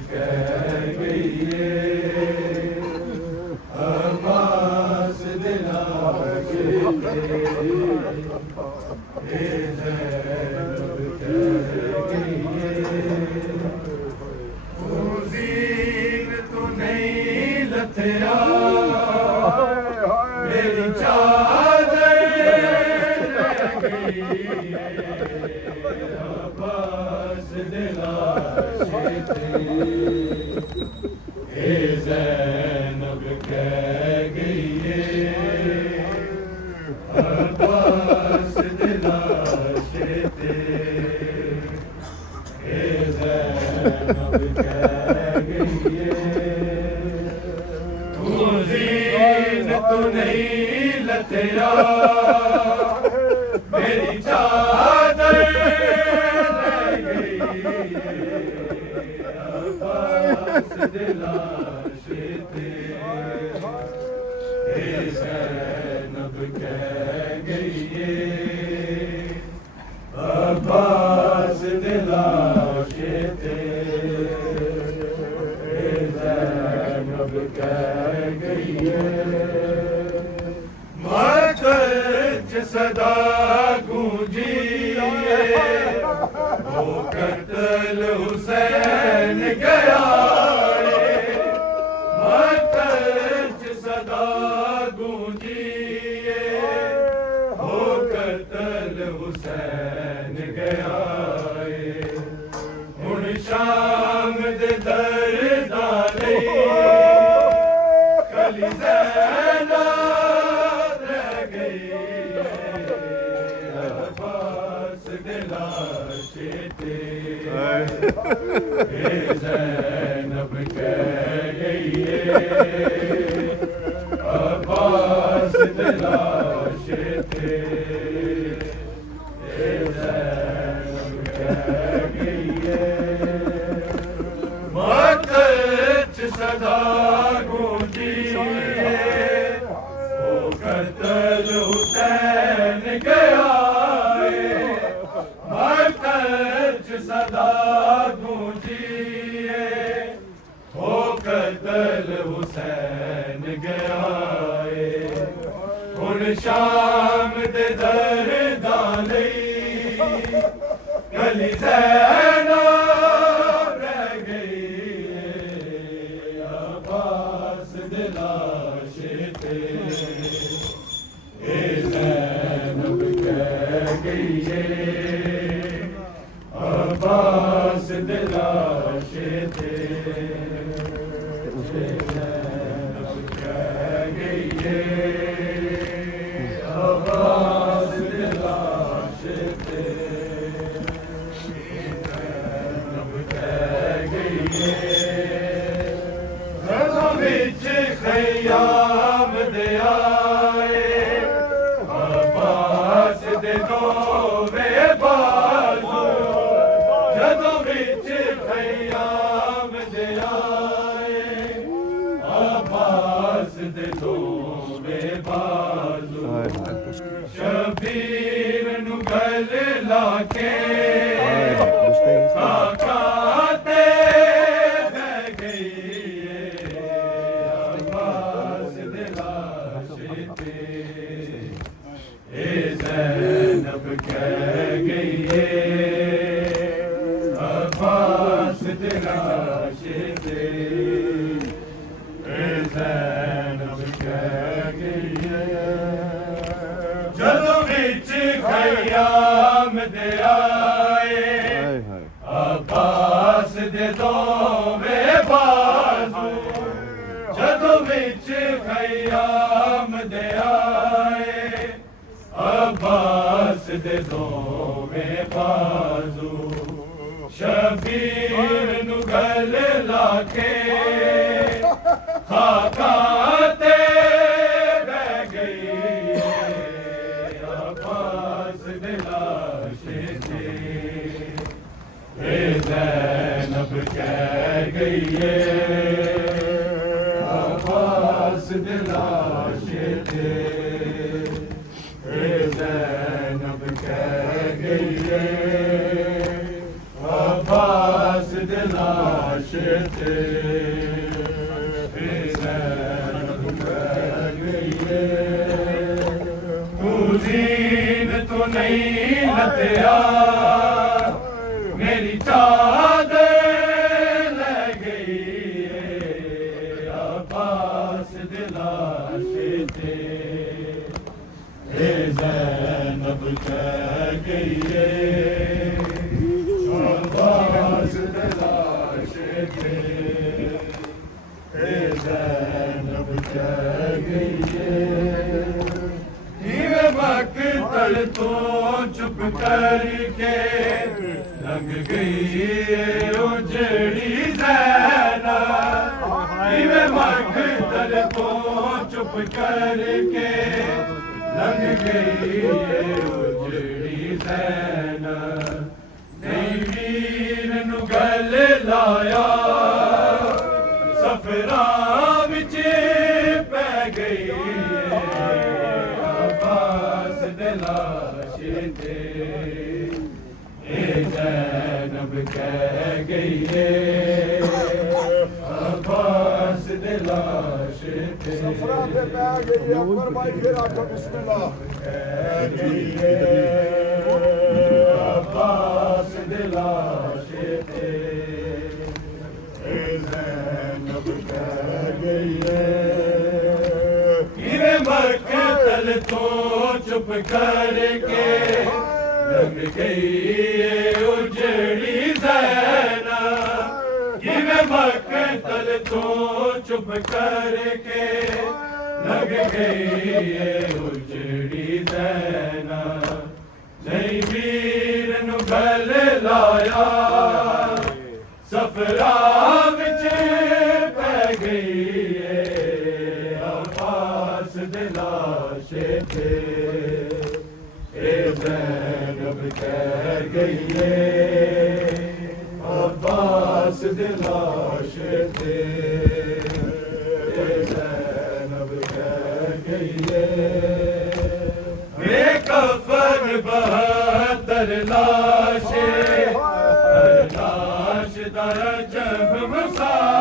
कह गई है अब्बास दिलाश ज़ैनब कह गई है ज़ीन तो नहीं लथया मेरी चादर रह गई अब्बास दिलाश ज़ैनब कह गई है अब्बास दिलाश ज़ैनब कह गई है ज़ीन तो नहीं लथया मेरी चादर रह गई अब्बास दिलाश ज़ैनब कह गई है अब्बास दिलाश ज़ैनब कह गई है मकच सदा गूंजी वो कत्ल हुसैन गया मकच सदा गूंजी वो कत्ल हुसैन गया हुण शाम दे दर्दा लई कली ज़ैनब रह गई अब्बास दिलाश ज़ैनब कह गई है अब्बास दिलाश ज़ैनब कह गई है मकच सदा गूंजी वो कत्ल हुसैन गया मकच सदा गूंजी वो कत्ल हुसैन गया हुण शाम दे दर्दा लई कली ज़ैनब रह गई अब्बास दिलाश ज़ैनब कह गई है अब्बास दिलाश ज़ैनब कह गई है अब्बास दिलाश ज़ैनब कह गई है रज़ा विच ख़याम दे आए अब्बास दे दोवे बाज़ू जदों विच ख़याम दे आए अब्बास दे दोवे बाज़ू शबीर नू गल लाके काका ते बह गई अब्बास दिलाश ज़ैनब कह गई है अब्बास दिलाश ज़ैनब कह गई है जदों विच ख़याम दे आए अब्बास दे दोवे बाज़ू जदों विच ख़याम दे आए अब्बास दे दोवे बाज़ू शबीर नू गल लाके खाका ते बह गई अब्बास दिलाश ज़ैनब कह गई है अब्बास दिलाश ज़ैनब कह गई है अब्बास दिलाश ते ज़ैनब कह गई तू जीन तो नहीं लतिया मेरी चादर ले गई अब्बास दिलाश थे ज़ैनब कह गई अब्बास दिलाश थे ज़ैनब कह गई मक्तल तो चुप करके लंघ गई उजड़ी ज़ैनब मक्तल तो चुप करके लंघ गई उजड़ी ज़ैनब नहीं वीर नु गल लाया सफरा विच पै गई लाश थे ज़ैनब कह गई अब्बास दिलाश थे सफरा पे पै गई अकबर भाई फिर आखो बिस्मिल्लाह कह गई अब्बास दिलाश थे ज़ैनब कह गई मक्तल तो चुप करके लग गई उजड़ी ज़ैनब मक्तल तो चुप करके लग गई उजड़ी ज़ैनब नहीं वीर नु गल लाया सफरा विच पै गई दिलाश थे ज़ैनब कह गई अब्बास दिलाश थे ज़ैनब कह गई बेकफन 72 लाश दा जब मसा